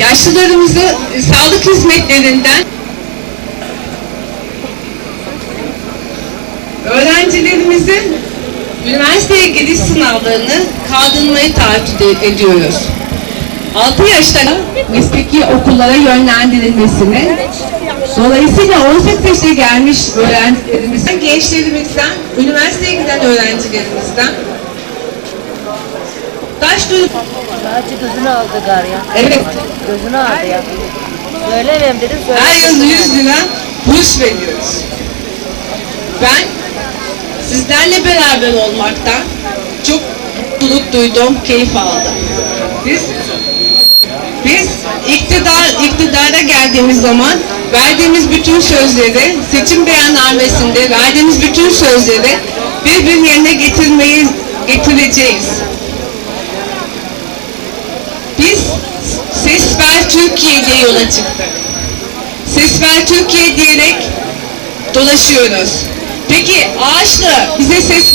Yaşlılarımızı sağlık hizmetlerinden öğrencilerimizin üniversiteye giriş sınavlarını kaldırmayı takip ediyoruz. 6 yaşta mesleki okullara yönlendirilmesini, dolayısıyla 18 yaşa gelmiş öğrencilerimizden, gençlerimizden, üniversiteye giden öğrencilerimizden, taş dönüp Sadece gözünü aldı gar ya. Evet. Gözünü aldı ya. Söylemem dedim. söyle. Her yıl 100 lira burs veriyoruz. Ben sizlerle beraber olmaktan çok mutluluk duydum, keyif aldım. Biz biz iktidar iktidara geldiğimiz zaman verdiğimiz bütün sözleri seçim beyannamesinde verdiğimiz bütün sözleri birbirinin yerine getirmeyi getireceğiz. Biz Ses Ver Türkiye diye yola çıktık. Ses Ver Türkiye diyerek dolaşıyoruz. Peki Ağaçlı bize ses